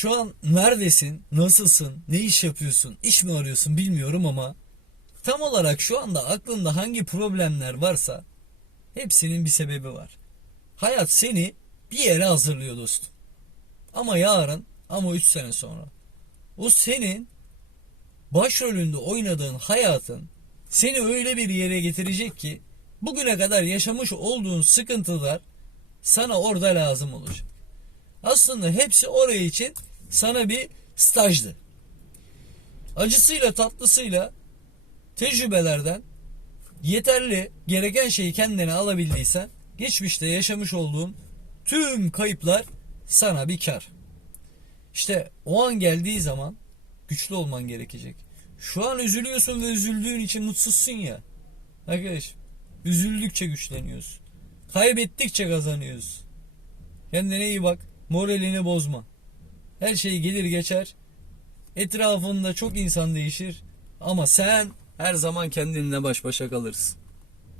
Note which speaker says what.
Speaker 1: Şu an neredesin? Nasılsın? Ne iş yapıyorsun? İş mi arıyorsun bilmiyorum ama tam olarak şu anda aklında hangi problemler varsa hepsinin bir sebebi var. Hayat seni bir yere hazırlıyor dostum. Ama yarın ama 3 sene sonra o senin başrolünde oynadığın hayatın seni öyle bir yere getirecek ki bugüne kadar yaşamış olduğun sıkıntılar sana orada lazım olacak. Aslında hepsi oraya için sana bir stajdı. Acısıyla tatlısıyla tecrübelerden yeterli gereken şeyi kendine alabildiysen geçmişte yaşamış olduğun tüm kayıplar sana bir kar. İşte o an geldiği zaman güçlü olman gerekecek. Şu an üzülüyorsun ve üzüldüğün için mutsuzsun ya. Arkadaş üzüldükçe güçleniyorsun. Kaybettikçe kazanıyorsun. Kendine iyi bak. Moralini bozma. Her şey gelir geçer. Etrafında çok insan değişir. Ama sen her zaman kendinle baş başa kalırsın.